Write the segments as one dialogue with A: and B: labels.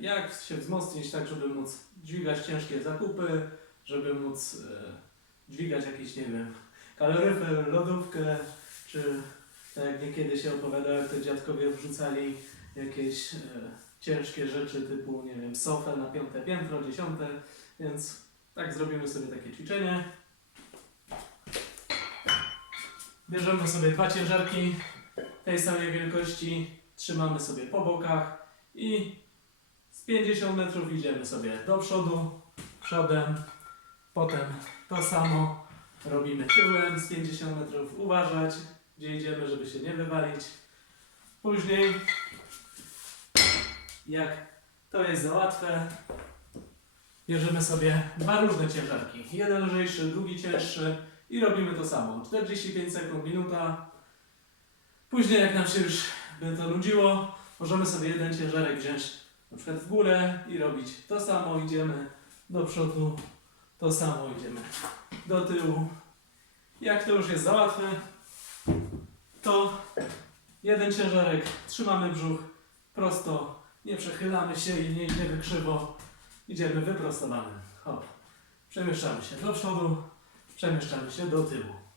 A: jak się wzmocnić tak, żeby móc dźwigać ciężkie zakupy, żeby móc e, dźwigać jakieś, nie wiem, kaloryfer, lodówkę, czy tak jak niekiedy się opowiadało, jak to dziadkowie wrzucali jakieś e, ciężkie rzeczy typu, nie wiem, sofę na piąte piętro, dziesiąte, więc tak zrobimy sobie takie ćwiczenie. Bierzemy sobie dwa ciężarki tej samej wielkości, trzymamy sobie po bokach i z 50 metrów idziemy sobie do przodu, przodem, potem to samo robimy tyłem z 50 metrów, uważać gdzie idziemy, żeby się nie wywalić. Później, jak to jest za łatwe, bierzemy sobie dwa różne ciężarki. Jeden lżejszy, drugi cięższy i robimy to samo. 45 sekund, minuta. Później, jak nam się już to nudziło, możemy sobie jeden ciężarek wziąć na przykład w górę i robić to samo, idziemy do przodu, to samo idziemy do tyłu. Jak to już jest za łatwe, to jeden ciężarek trzymamy brzuch prosto, nie przechylamy się i nie idziemy krzywo, idziemy wyprostowanym. Hop. Przemieszczamy się do przodu, przemieszczamy się do tyłu.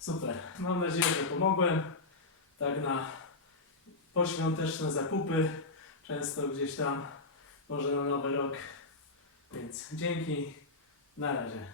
A: Super. Mam nadzieję, że pomogłem. Tak na poświąteczne zakupy, często gdzieś tam, może na nowy rok. Więc dzięki. Na razie.